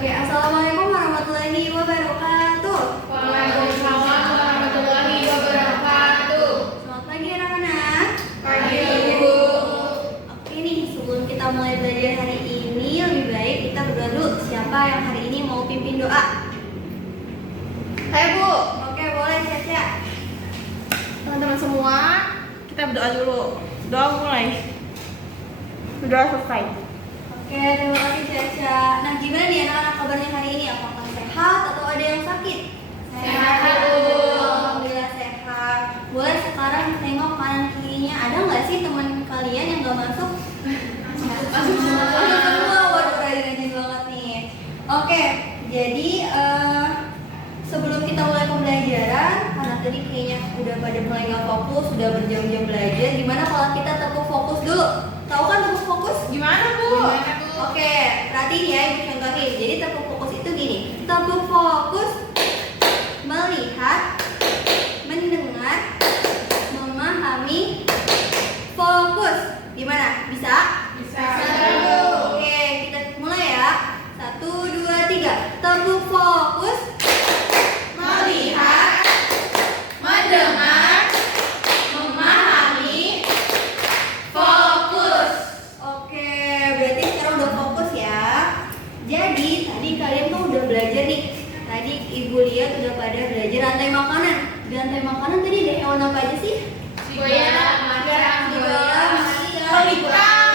Oke, assalamualaikum warahmatullahi wabarakatuh. Waalaikumsalam warahmatullahi wabarakatuh. Selamat pagi anak-anak. Pagi Bu. Oke nih, sebelum kita mulai belajar hari ini, lebih baik kita berdoa dulu. Siapa yang hari ini mau pimpin doa? Hai Bu. Oke, boleh Caca. Teman-teman semua, kita berdoa dulu. Doa mulai. Sudah selesai. Oke, terima kasih Caca. Nah, gimana nih anak-anak kabarnya hari ini? Apakah sehat atau ada yang sakit? Sehat, Bu. Alhamdulillah sehat. Boleh sekarang tengok kanan kirinya. Ada nggak sih teman kalian yang nggak masuk? Masuk semua. Waduh, rajin banget nih. Oke, jadi sebelum kita mulai pembelajaran, karena tadi kayaknya udah pada mulai nggak fokus, sudah berjam-jam belajar. Gimana kalau kita tekuk fokus dulu? Tahu kan tekuk fokus? Gimana Bu? Oke, perhatiin ya, ibu contohin. Jadi tekuk fokus itu gini. Tekuk fokus melihat, mendengar, memahami, fokus. Gimana? Bisa? Bisa. Oke, kita mulai ya. 1, 2, 3. Tekuk fokus melihat, mendengar, memahami, fokus. Oke, berarti sekarang udah fokus ya. Jadi tadi kalian tuh udah belajar nih. Tadi ibu lihat udah pada belajar rantai makanan. Di rantai makanan tadi ada hewan apa aja sih? Buaya, Serigala, macan, pelikan,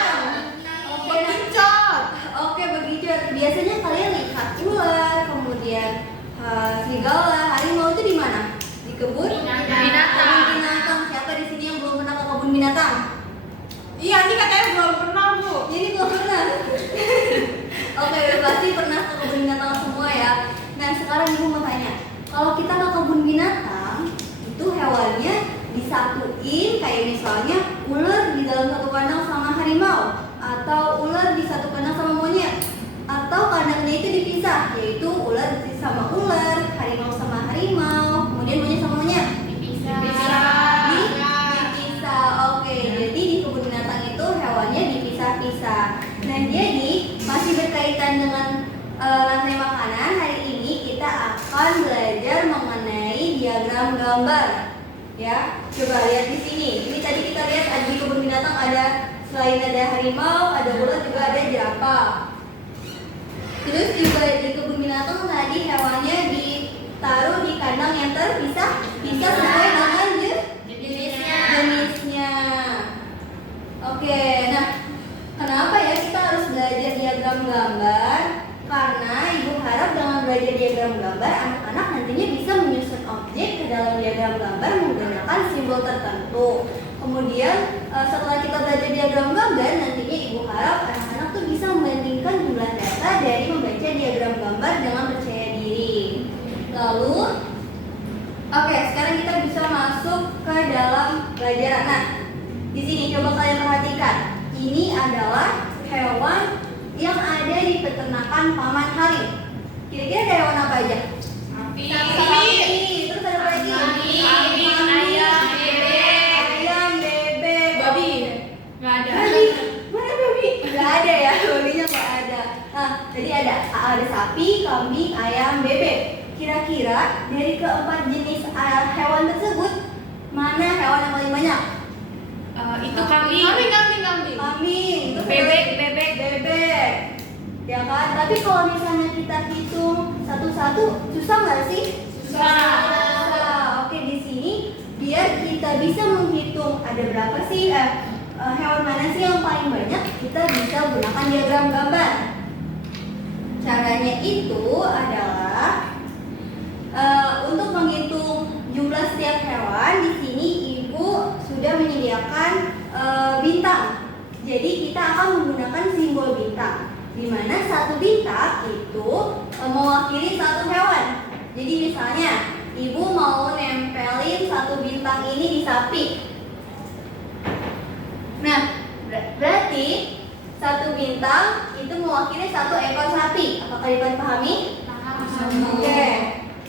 Oke, bekicot. Oke, begitu. Biasanya kalian lihat ular, kemudian serigala, harimau itu di mana? Di kebun Binatang. Kebun binatang. Siapa di sini yang belum pernah ke kebun binatang? Iya, ini katanya belum pernah Bu. Jadi belum pernah. Oke, udah pasti pernah ke kebun binatang semua ya. Nah, sekarang ibu mau tanya, kalau kita ke kebun binatang, itu hewannya disatuin kayak misalnya ular di dalam satu kandang sama harimau, atau ular di satu kandang sama monyet, atau kandangnya itu dipisah, yaitu ular sama ular, harimau sama harimau, kemudian monyet sama monyet. Dipisah. Dipisah. Oke, jadi di kebun binatang itu hewannya dipisah-pisah. Nah, jadi masih berkaitan dengan rantai makanan. Hari ini kita akan belajar mengenai diagram gambar. Ya, coba lihat di sini. Ini tadi kita lihat ada di kebun binatang ada selain ada harimau, ada ular juga ada jerapah. Terus juga di kebun binatang tadi hewannya ditaruh di kandang yang terpisah, bisa sesuai dengan jenisnya. Oke, nah kenapa ya kita harus belajar diagram gambar? Karena ibu harap dengan belajar diagram gambar, anak-anak nantinya bisa menyusun objek ke dalam diagram gambar menggunakan simbol tertentu. Kemudian setelah kita belajar diagram gambar, nantinya ibu harap anak-anak tuh bisa membandingkan jumlah data dari membaca diagram gambar dengan percaya diri. Lalu, oke, sekarang kita bisa masuk ke dalam pelajaran. Nah, di sini coba kalian perhatikan. Ini adalah hewan yang ada di peternakan Paman Halim. Kira-kira ada hewan apa aja? Sapi. Terus ada apa lagi? Kambing, ayam, bebek. Ayam, bebek. Babi. Nggak ada. Babi. Mana babi? Nggak ada ya, babinya nggak ada. Nah, jadi ada sapi, kambing, ayam, bebek. Kira-kira dari keempat jenis hewan tersebut, mana hewan yang paling banyak? Itu kambing. Kambing. Terus Bebek. Ya kan? Tapi kalau misalnya kita hitung satu-satu, susah nggak sih? Susah. Oke, di sini biar kita bisa menghitung ada berapa sih hewan mana sih yang paling banyak, kita bisa gunakan diagram gambar. Caranya itu adalah untuk menghitung jumlah setiap hewan. Di sini ibu sudah menyediakan bintang. Jadi kita akan menggunakan simbol bintang, di mana satu bintang itu mewakili satu hewan. Jadi misalnya ibu mau nempelin satu bintang ini di sapi. Nah, berarti satu bintang itu mewakili satu ekor sapi. Apakah kalian pahami? Oke.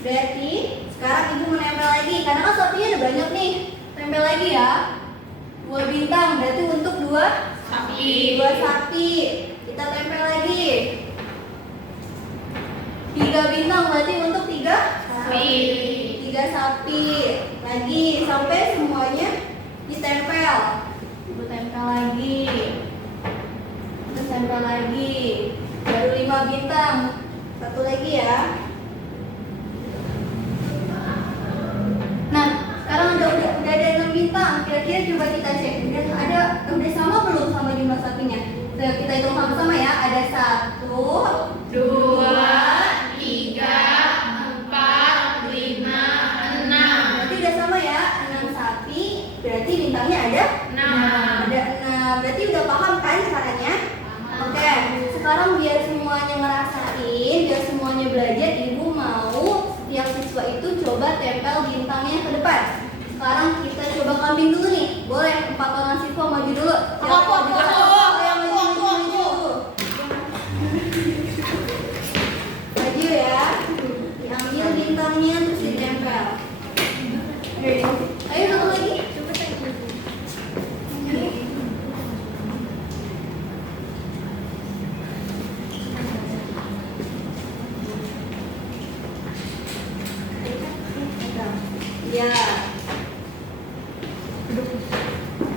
Berarti sekarang ibu menempel lagi, karena kan sapinya ada banyak nih. Tempel lagi ya. 2 bintang berarti untuk 2 Sapi. sapi. Kita tempel lagi. 3 bintang berarti untuk 3 Sapi. 3 sapi. Lagi sampai semuanya ditempel. Ditempel lagi. Ditempel lagi. Baru 5 bintang. Satu lagi ya. Nah, sekarang udah ada 6 bintang. Kira-kira coba kita cek. Udah sama belum sama jumlah sapinya? Kita hitung sama-sama ya. Ada 1, 2, 3, 4, 5, 6. berarti udah sama ya. 6 sapi. Berarti bintangnya ada 6. Ada 6. Berarti udah paham kan caranya? Oke. Sekarang biar semuanya ngerasain, biar semuanya belajar, ibu mau setiap siswa itu coba tempel bintangnya ke depan. Sekarang kita coba kambing dulu nih. Boleh 4 orang siswa maju dulu. Siapa yang maju? Maju ya. Diambil bintangnya terus ditempel. Ayo satu lagi. Ya.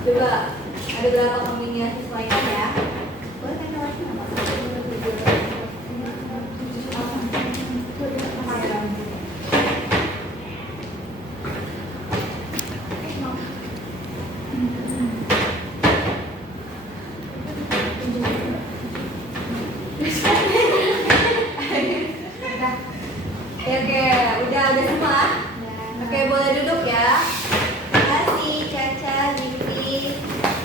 Coba ada berapa kambing yang sesuaikan ya? Boleh kan jelasin apa? Oke, udah semua. Oke, boleh duduk ya. Terima kasih Caca, Vivi,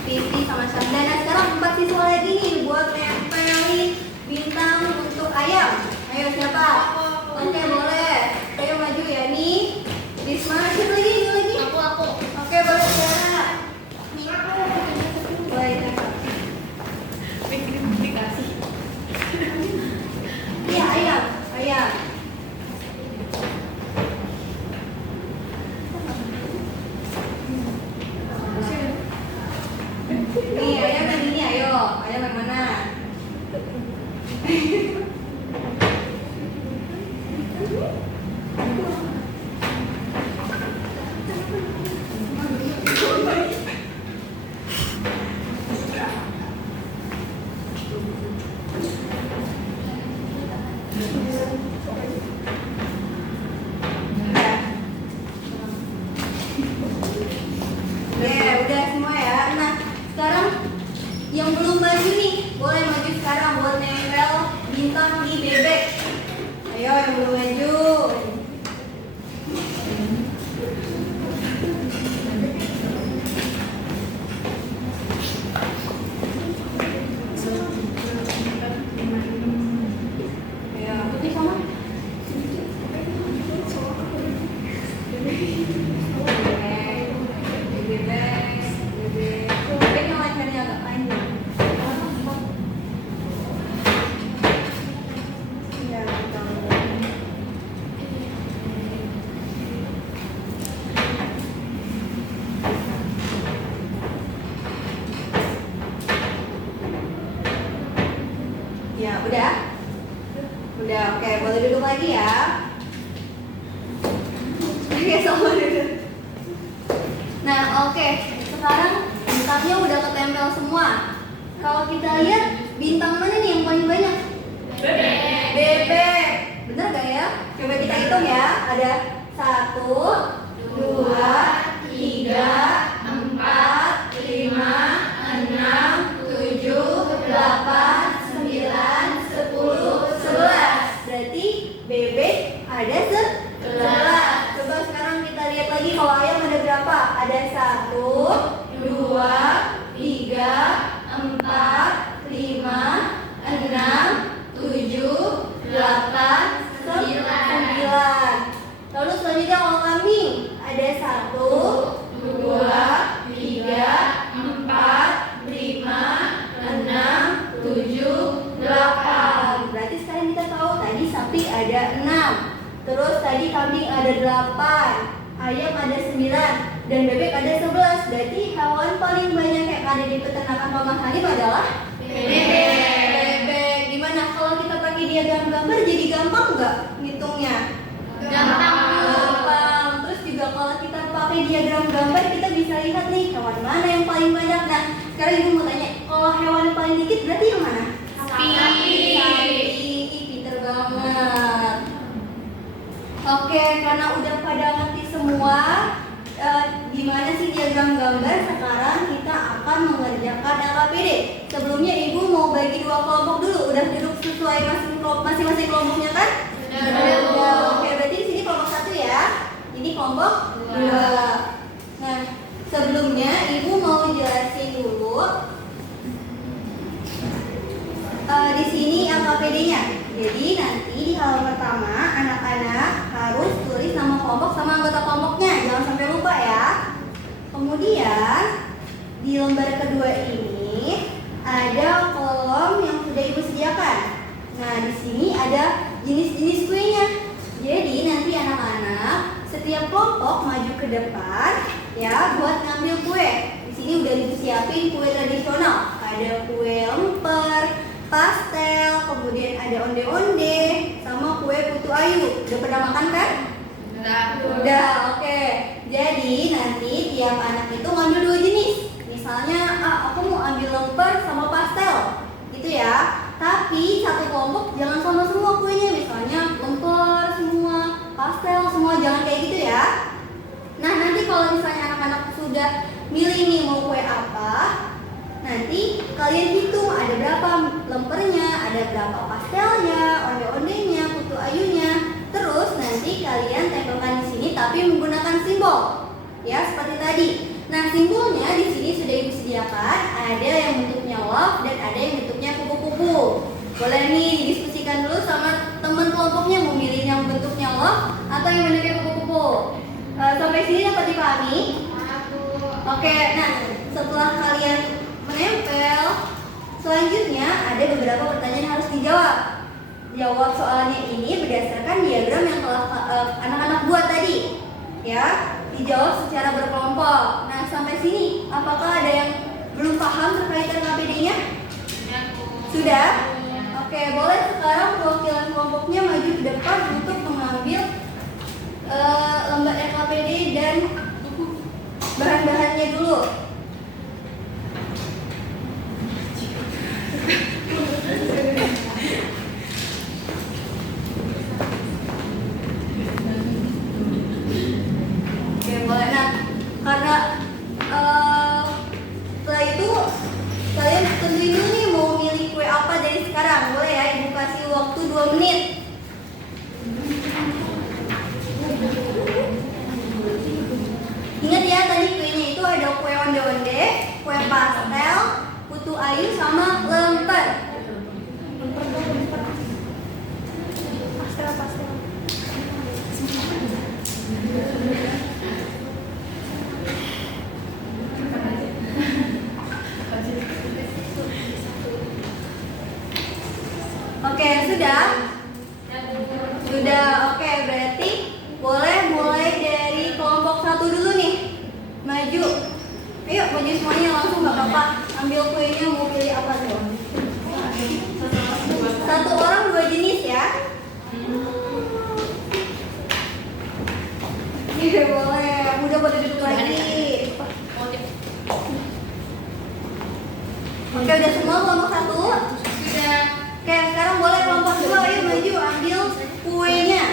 Vivi sama Syamda. Nah, sekarang 4 siswa lagi nih buat nempelin bintang untuk ayam. Ayo siapa? Oke, boleh. Ayo maju ya nih. Risma, siapa lagi? Ini lagi? Aku. Oke, boleh Tiara. Boleh Tiara. Dikasih. Iya, ayam. Nih, ayam yang ini, ayo. Ayam yang mana? Udah semua ya. Nah, sekarang yang belum maju nih, boleh maju sekarang buat nempel bintang di bebek. Ayo yang belum maju. Ayo, putih sama. Bebek yang lehernya agak panjang. Ya, betul. Ya, udah. Udah, oke, boleh duduk lagi ya. Oke, sama duduk. Nah, oke. Sekarang bintangnya udah ketempel semua. Kalau kita lihat bintang mana nih yang paling banyak? Bebek. Bener gak ya? Coba kita hitung ya. Ada 1, 2, 3, 4, 5, 6, 7, 8, 9, 10, 11. Berarti bebek ada 11. Coba sekarang kita lihat lagi kalau ayam ada berapa? Ada 1, 2, 3, 4, 5, 6, 7, 8, 9. Lalu selanjutnya kalau kambing ada 1, 2, 3, 4, 5, 6, 7, 8. Berarti sekarang kita tahu tadi sapi ada 6. Terus tadi kambing ada 8, ayam ada 9, dan bebek ada 11. Berarti hewan paling banyak yang ada di peternakan Mama Hanif adalah bebek. Gimana kalau kita pakai diagram gambar jadi gampang nggak ngitungnya? Gampang. Terus juga kalau kita pakai diagram gambar kita bisa lihat nih hewan mana yang paling banyak. Nah, sekarang ibu mau tanya, kalau hewan yang paling dikit berarti yang mana? Sapi. Pinter banget. Oke, karena udah pada ngerti semua gimana sih diagram gambar, sekarang kita akan mengerjakan LKPD. Sebelumnya ibu mau bagi dua kelompok dulu. Udah duduk sesuai masing-masing kelompoknya kan? Udah. Oke, berarti di sini kelompok 1 ya. Ini kelompok 2. Nah, sebelumnya ibu mau jelasin dulu di sini LKPD-nya. Jadi nanti di halaman pertama anak-anak harus tulis nama kelompok sama anggota kelompoknya, jangan sampai lupa ya. Kemudian di lembar kedua ini ada kolom yang sudah ibu sediakan. Nah, di sini ada jenis-jenis kuenya. Jadi nanti anak-anak setiap kelompok maju ke depan ya buat ngambil kue. Di sini udah ibu siapin kue tradisional. Ada kue lemper, pastel, kemudian ada onde-onde, sama kue putu ayu. Udah pernah makan kan? Udah, oke. Jadi nanti tiap anak itu ngambil 2 jenis. Misalnya, aku mau ambil lemper sama pastel, gitu ya. Tapi satu kelompok jangan sama semua kuenya. Misalnya lemper semua, pastel semua, jangan kayak gitu ya. Nah, nanti kalau misalnya anak-anak sudah milih nih mau kue apa, nanti kalian hitung ada berapa lempernya, ada berapa pastelnya, onde-ondenya, putu ayunya. Terus nanti kalian tempelkan di sini tapi menggunakan simbol. Ya, seperti tadi. Nah, simbolnya di sini sudah ibu sediakan. Ada yang bentuknya love dan ada yang bentuknya kupu-kupu. Boleh nih didiskusikan dulu sama teman kelompoknya mau milih yang bentuknya love atau yang bentuknya kupu-kupu. Sampai sini dapat dipahami? Oke, nah setelah kalian menempel, selanjutnya ada beberapa pertanyaan yang harus dijawab. Jawab soalnya ini berdasarkan diagram yang telah anak-anak buat tadi. Ya, dijawab secara berkelompok. Nah, sampai sini apakah ada yang belum paham terkait LKPD-nya? Sudah? Oke, boleh sekarang perwakilan kelompoknya maju ke depan untuk mengambil lembar LKPD dan bahan-bahannya dulu. Oke, boleh. Nah, karena setelah itu kalian tentuin dulu nih mau milih kue apa dari sekarang. Boleh ya, ibu kasih waktu 2 menit. Ingat ya, tadi kuenya itu ada kue onde-onde, kue pastel, putu ayu, sama lemper. Pastel. Oke, sudah? Sudah, oke. Berarti boleh mulai dari kelompok 1 dulu nih. Maju. Ayo, maju semuanya langsung, gak apa-apa. Ambil kuenya, mau pilih apa tuh? 1 orang 2 jenis ya. Iya, boleh. Udah pada duduk lagi. Oke, udah semua kelompok 1? Sudah. Oke, sekarang boleh kelompok 2, ayo maju ambil kuenya.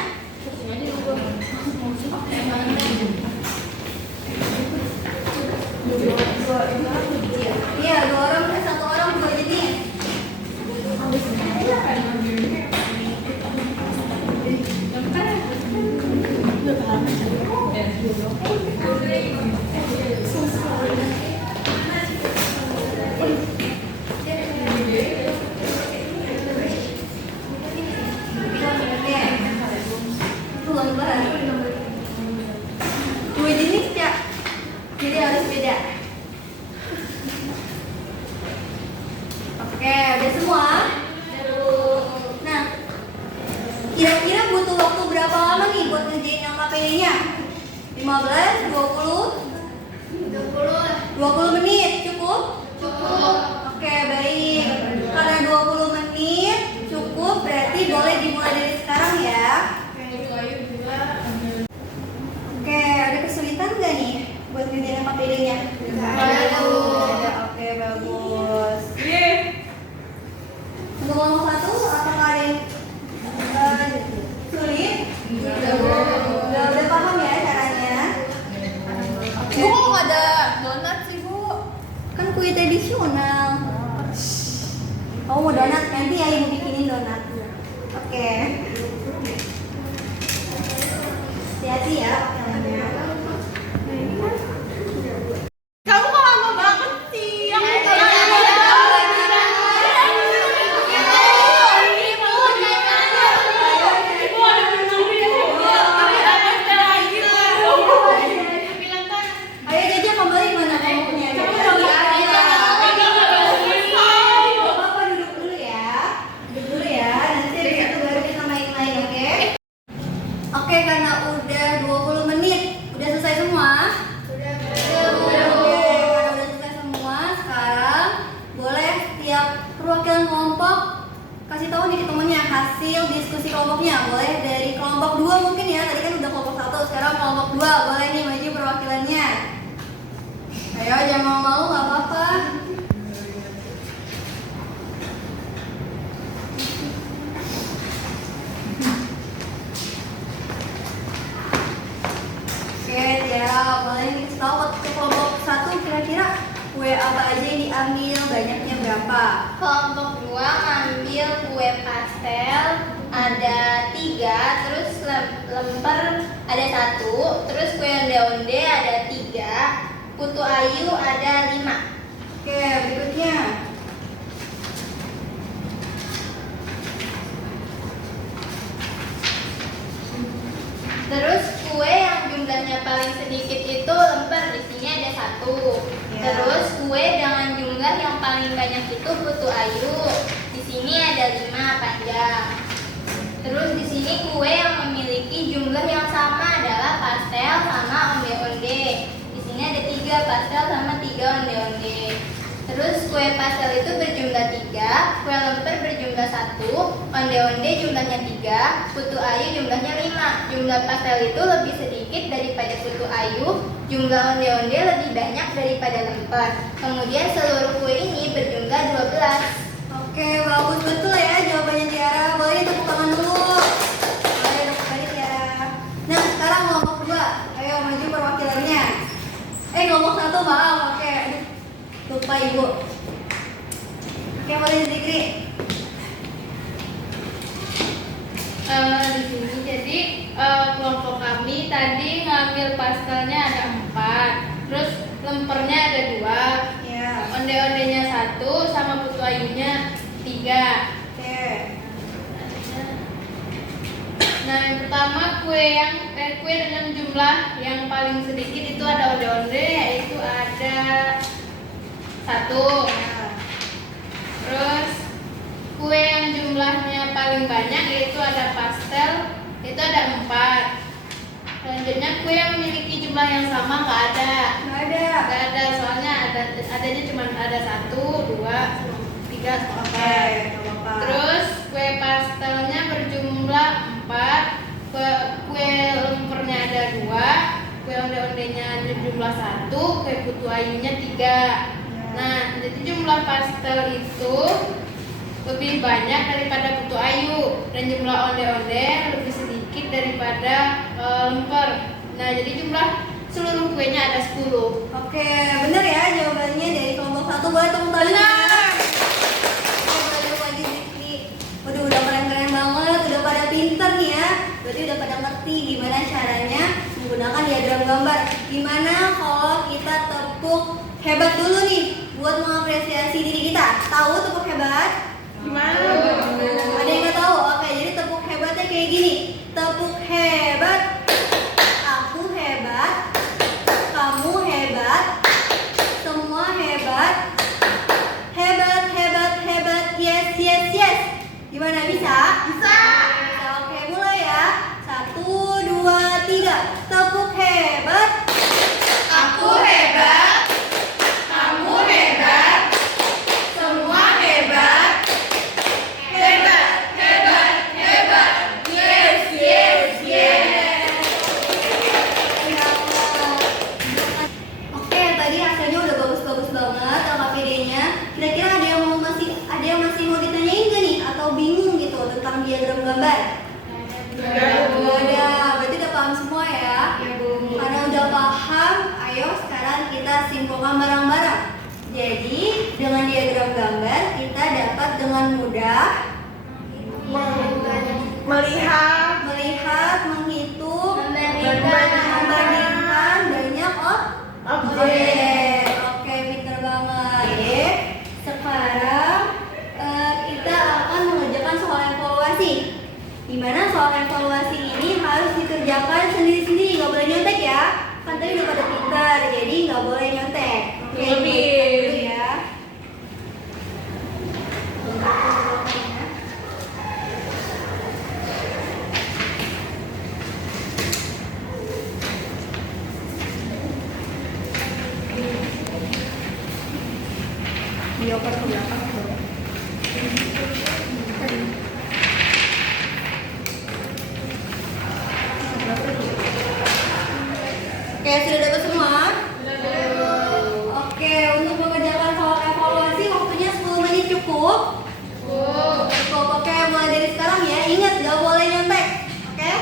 Iya, 2 orang, 1 orang 2 jenis. Dua jenis ya, jadi harus beda. Oke, udah semua? Nah, kira-kira butuh waktu berapa lama nih buat ngerjain LKPD-nya? 15, 20 menit, cukup? Cukup. Oke, baik. Karena 20 menit cukup, berarti Berarti boleh dimulai dari sekarang ya. Oke, ada kesulitan nggak nih buat ngerjain pakai idenya? Ada. Oke, bagus. Untuk kelompok 1, apakah ada yang sulit? Udah paham ya caranya? Oke. Bu, kok nggak ada donat sih, Bu? Kan kue tradisional. Oh, mau donat? Nanti ya ibu bikinin donat. Oke. Hati-hati ya pakaiannya. Kamu kok lama banget sih? Yang Ayo Jaja kembali mana kelompoknya? Bapak duduk dulu ya. Duduk dulu ya. Nanti dari situ baru kita main-main, oke? Oke, karena udah 20 menit, udah selesai semua? Udah. Oke, karena udah selesai semua, sekarang boleh tiap perwakilan kelompok kasih tahu nih ke temennya hasil diskusi kelompoknya. Boleh dari kelompok 2 mungkin ya, tadi kan udah kelompok 1, sekarang kelompok 2. Boleh nih maju perwakilannya. Ayo, jangan mau-mau, gak apa-apa. Oke, ya, boleh nih kasih tahu ke kelompok 1 kira-kira kue apa aja yang diambil, banyaknya berapa? Kelompok 2 ngambil kue pastel ada 3, terus lemper ada 1, terus kue onde-onde ada 3, putu ayu ada 5. Oke, berikutnya. Terus kue yang jumlahnya paling sedikit itu lemper, di sini ada 1. Ya. Terus kue dengan jumlah yang paling banyak itu putu ayu, di sini ada 5 panjang. Terus di sini kue yang memiliki jumlah yang sama adalah pastel sama onde-onde. Di sini ada 3 pastel sama 3 onde-onde. Terus kue pastel itu berjumlah 3, kue lemper berjumlah 1, onde-onde jumlahnya 3, putu ayu jumlahnya 5. Jumlah pastel itu lebih sedikit daripada putu ayu, jumlah onde-onde lebih banyak daripada lemper. Kemudian seluruh kue ini berjumlah 12. Oke, bagus betul ya jawabannya Tiara. Boleh tepuk tangan dulu. Boleh tepuk tangan Tiara. Nah, sekarang kelompok 2. Ayo maju perwakilannya. Kelompok 1 maaf. Oke, aduh, lupa ibu. Oke, boleh Zikri. Di sini jadi kelompok kami tadi ngambil pastelnya ada 4, terus lempernya ada 2, Ya. onde-ondenya 1 sama putu ayunya 3. Oke. Nah, yang pertama kue dengan jumlah yang paling sedikit itu ada onde-onde, yaitu ada 1. Ya. Terus kue yang jumlahnya paling banyak yaitu ada pastel, itu ada 4. Selanjutnya kue yang memiliki jumlah yang sama nggak ada. Nggak ada, soalnya adanya cuma ada 1, 2, 3, sama 4. Oke, nggak apa-apa. Terus kue pastelnya berjumlah 4, kue lempernya ada 2, kue onde-ondenya jumlah 1, kue putu ayunya 3. Nah, jadi jumlah pastel itu lebih banyak daripada putu ayu dan jumlah onde-onde lebih sedikit daripada lemper. Nah, jadi jumlah seluruh kuenya ada 10. Oke, bener ya jawabannya dari kelompok 1. Boleh tepuk tangan. Oke, boleh lagi Zikri. Udah keren-keren banget, udah pada pinter nih ya. Berarti udah pada ngerti gimana caranya menggunakan diagram gambar. Gimana kalau kita tepuk hebat dulu nih buat mengapresiasi diri kita. Tahu tepuk hebat? Gimana? Ada yang nggak tahu? Oke, jadi tepuk hebatnya kayak gini. Tepuk hebat. Aku hebat. Kamu hebat. Semua hebat. Hebat, hebat, hebat. Yes, yes, yes. Gimana, bisa? Bisa. Oke, mulai ya. 1, 2, 3. Tepuk hebat. Aku hebat. Kamu hebat. Semua hebat. Hebat, hebat, berjumlah barang-barang. Jadi, dengan diagram gambar kita dapat dengan mudah melihat, menghitung, membandingkan banyak objek. Oke, pinter banget. Oke, sekarang kita akan mengerjakan soal evaluasi. Di mana soal evaluasi ini harus dikerjakan sendiri-sendiri, nggak boleh nyontek ya. Kan tadi udah pada pintar, jadi nggak boleh nyontek. Oke, dulu ya. Dioper ke belakang. Oke, sudah dapat semua? Oke, untuk mengerjakan soal evaluasi waktunya 10 menit cukup? Cukup. Oke, mulai dari sekarang ya. Ingat, gak boleh nyontek. Oke?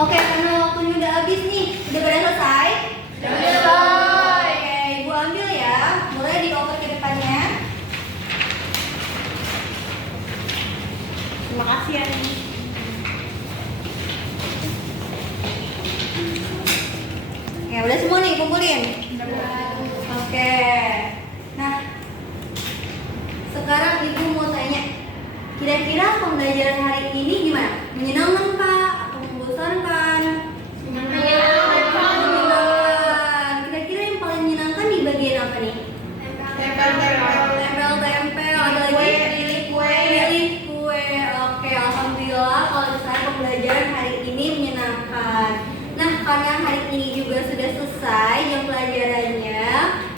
Oke, karena waktunya udah habis nih. Udah pada selesai? Oke, Ibu ambil ya. Mulai dioper ke depannya. Terima kasih ya. Ya, udah semua nih, kumpulin. Oke. Nah, sekarang Ibu mau tanya, kira-kira pembelajaran hari ini gimana? Menyenangkan kah? Atau membosankan? Menyenangkan. Kira-kira yang paling menyenangkan di bagian apa nih? Tempel-tempel. Ada lagi? Pilih kue. Oke, alhamdulillah kalau misalnya pembelajaran hari ini menyenangkan. Nah, karena hari ini juga sudah selesai jam pelajarannya,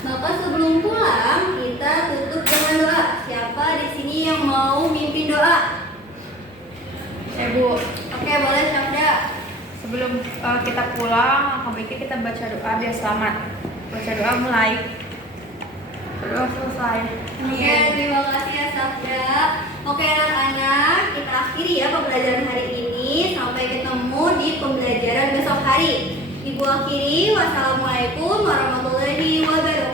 maka sebelum pulang kita tutup dengan doa. Siapa di sini yang mau mimpin doa? Bu, Oke, boleh Syafda. sebelum kita pulang, baiknya kita baca doa biar selamat. Baca doa mulai. Doa selesai. Oke, terima kasih ya Syafda. Oke anak-anak, kita akhiri ya pembelajaran hari ini. Sampai ketemu di pembelajaran besok hari. Ibu akhiri, wassalamualaikum warahmatullahi wabarakatuh.